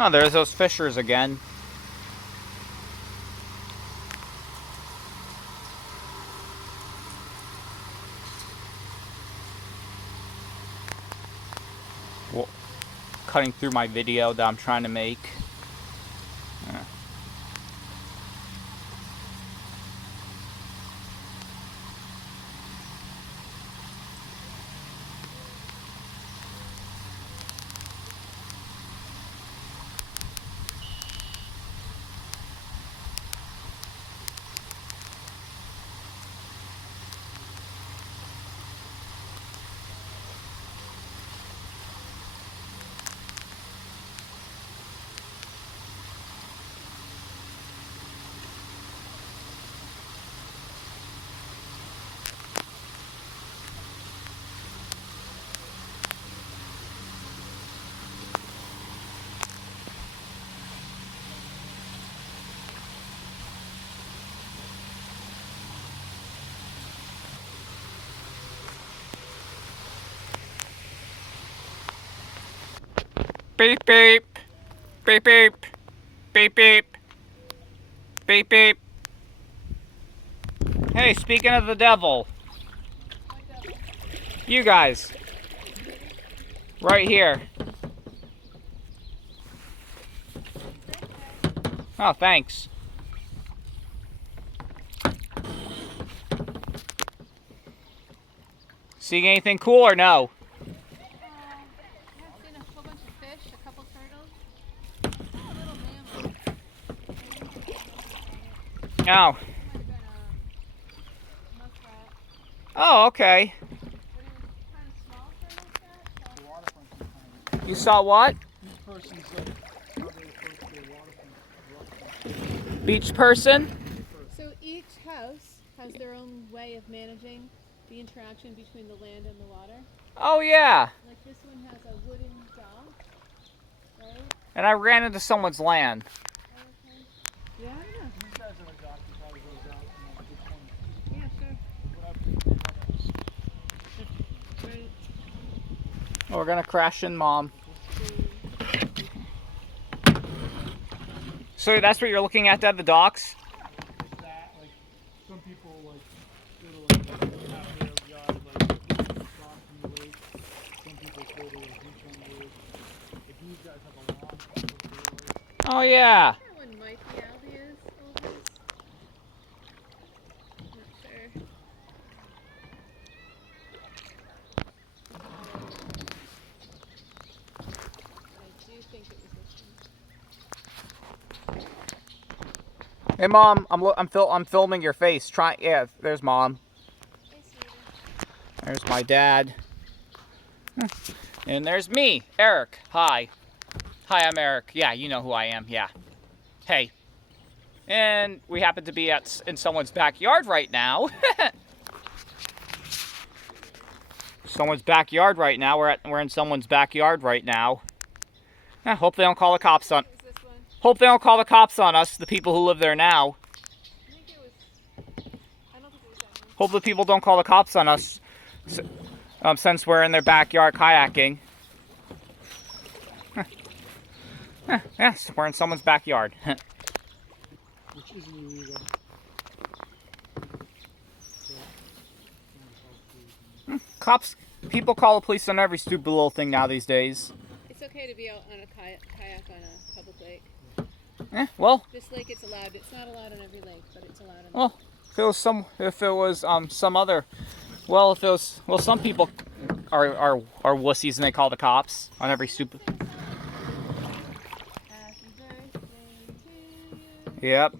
Oh, there's those fishers again. Well, cutting through my video that I'm trying to make. Beep beep. Beep beep. Beep beep. Beep beep. Hey, speaking of the devil. You guys. Right here. Oh, thanks. Seeing anything cool or no? I've seen a whole bunch of fish, a couple turtles, a little mammal. Oh. Might have been a muskrat, Oh, okay. but it was kind of small for a muskrat. So. You saw what? Each person's like how they approach their waterfront. Beach person? So each house has their own way of managing the interaction between the land and the water. Oh, yeah. Like this one has a wooden dock, right? And I ran into someone's land. Oh, okay. Yeah, I don't know. These guys are a dock, you probably goes out in like Yeah, sure. Right. Oh, we're gonna crash in, Mom. So that's what you're looking at the docks? that, like some people like it'll like have their yard like dock in the lake. Some people go to a beach on the lake. Like these guys have a lawn with Oh, yeah. That one might be Albia's oldest. Not sure. I do think it was this one. Hey, Mom, I'm filming your face. Yeah, there's Mom. Hey, sweetie. There's my dad. And there's me, Eric. Hi. Hi, I'm Eric. Yeah, you know who I am. Yeah. Hey. And we happen to be in someone's backyard right now. Someone's backyard right now. We're in someone's backyard right now. Hope they don't call the cops on. It was this one. Hope they don't call the cops on us, the people who live there now. I think it was. I don't think it was that one. Hope the people don't call the cops on us since we're in their backyard kayaking. Yes, we're in someone's backyard. which isn't illegal. Cops, people call the police on every stupid little thing now these days. It's okay to be out on a kayak on a public lake. Well, This lake it's allowed. It's not allowed on every lake, but it's allowed on. well, if it was some other, well, if it was, well, some people are wussies and they call the cops on every stupid. Happy birthday to you. Yep.